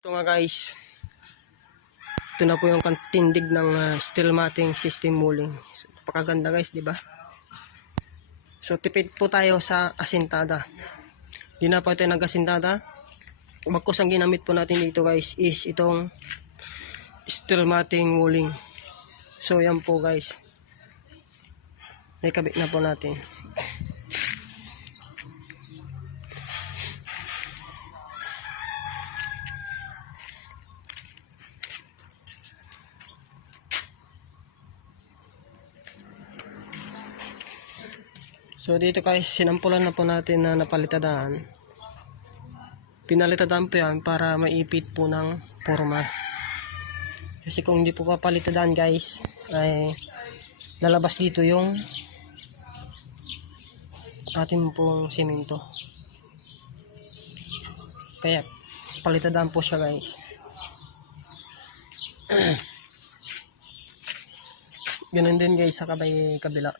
Ito nga guys, ito na po yung tindig ng steel matting system molding. So, napakaganda guys, di ba? So tipid po tayo sa asintada. Di na po ito nag-asintada. Bagkus ang ginamit po natin dito guys is itong steel matting molding. So yan po guys, naikabit na po natin. So dito guys, sinampulan na po natin na napalitadaan. Pinalitadaan po yan para maipit po ng forma. Kasi kung hindi po papalitadaan guys, ay lalabas dito yung ating pong simento. Kaya palitadaan po siya guys. Ganun din guys sa kabila.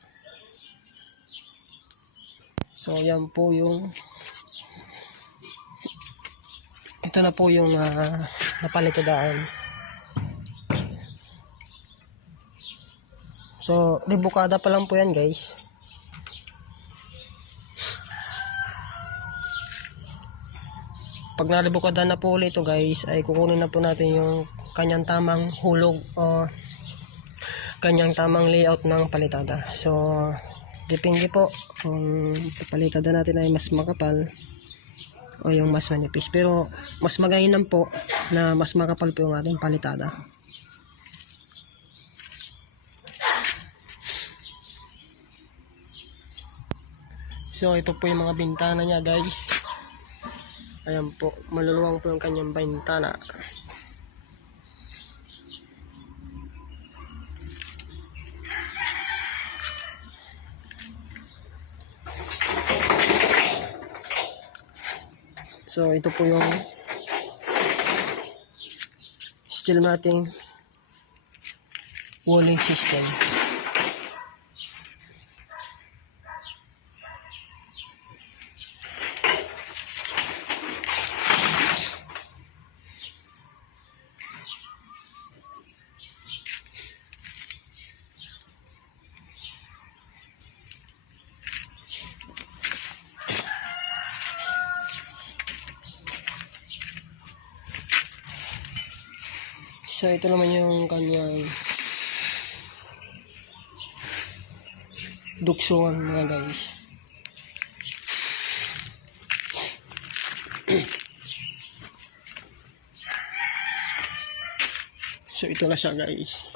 So yan po yung ito na po yung napalitadaan. So ribukada pa lang po yan guys. Pag naribukada na po ulit ito guys, ay kukunin na po natin yung kanyang tamang hulog o kanyang tamang layout ng palitada. So depende po kung palitada natin ay mas makapal o yung mas manipis. Pero mas magainam po na mas makapal po yung ating palitada. So ito po yung mga bintana niya guys. Ayan po, maluluwang po yung kanyang bintana. So ito po yung steel matting walling system. So ito naman yung kanyang duksungan mga guys. So ito na siya guys.